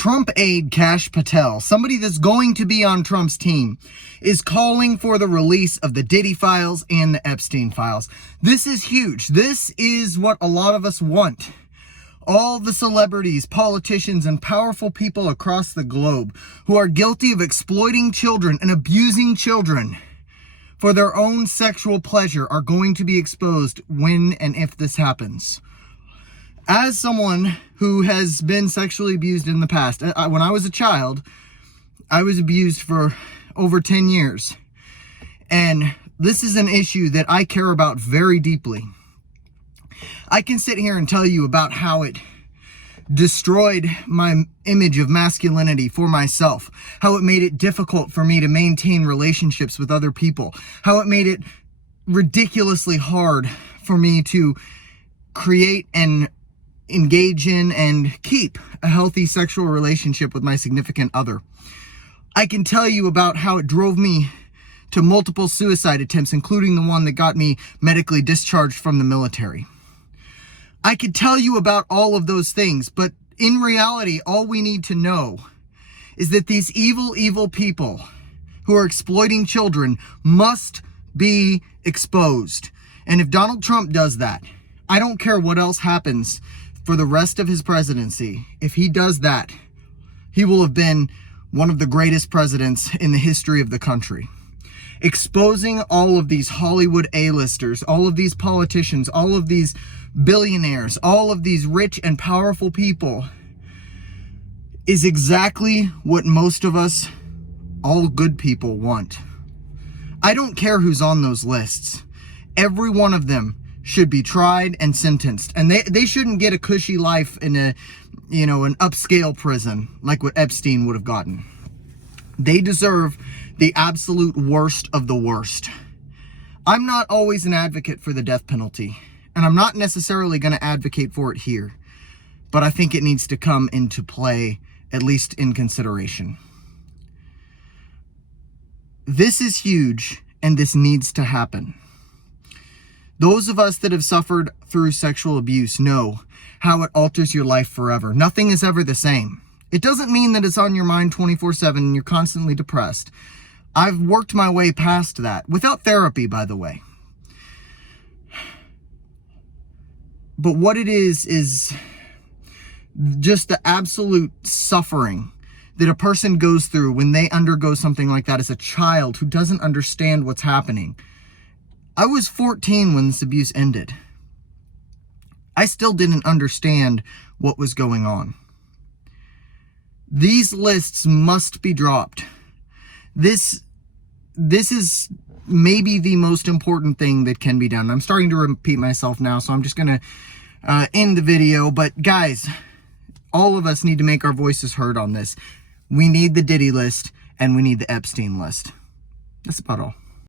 Trump aide Kash Patel, somebody that's going to be on Trump's team, is calling for the release of the Diddy files and the Epstein files. This is huge. This is what a lot of us want. All the celebrities, politicians, and powerful people across the globe who are guilty of exploiting children and abusing children for their own sexual pleasure are going to be exposed when and if this happens. As someone who has been sexually abused in the past, when I was a child, I was abused for over 10 years. And this is an issue that I care about very deeply. I can sit here and tell you about how it destroyed my image of masculinity for myself, how it made it difficult for me to maintain relationships with other people, how it made it ridiculously hard for me to create and engage in and keep a healthy sexual relationship with my significant other. I can tell you about how it drove me to multiple suicide attempts, including the one that got me medically discharged from the military. I could tell you about all of those things, but in reality, all we need to know is that these evil, evil people who are exploiting children must be exposed. And if Donald Trump does that, I don't care what else happens for the rest of his presidency. If he does that, he will have been one of the greatest presidents in the history of the country. Exposing all of these Hollywood A-listers, all of these politicians, all of these billionaires, all of these rich and powerful people is exactly what most of us, all good people, want. I don't care who's on those lists. Every one of them should be tried and sentenced. And they shouldn't get a cushy life in an upscale prison like what Epstein would have gotten. They deserve the absolute worst of the worst. I'm not always an advocate for the death penalty, and I'm not necessarily going to advocate for it here, but I think it needs to come into play, at least in consideration. This is huge, and this needs to happen. Those of us that have suffered through sexual abuse know how it alters your life forever. Nothing is ever the same. It doesn't mean that it's on your mind 24/7 and you're constantly depressed. I've worked my way past that, without therapy, by the way. But what it is just the absolute suffering that a person goes through when they undergo something like that as a child who doesn't understand what's happening. I was 14 when this abuse ended. I still didn't understand what was going on. These lists must be dropped. This is maybe the most important thing that can be done. I'm starting to repeat myself now, so I'm just going to end the video. But guys, all of us need to make our voices heard on this. We need the Diddy list, and we need the Epstein list. That's about all.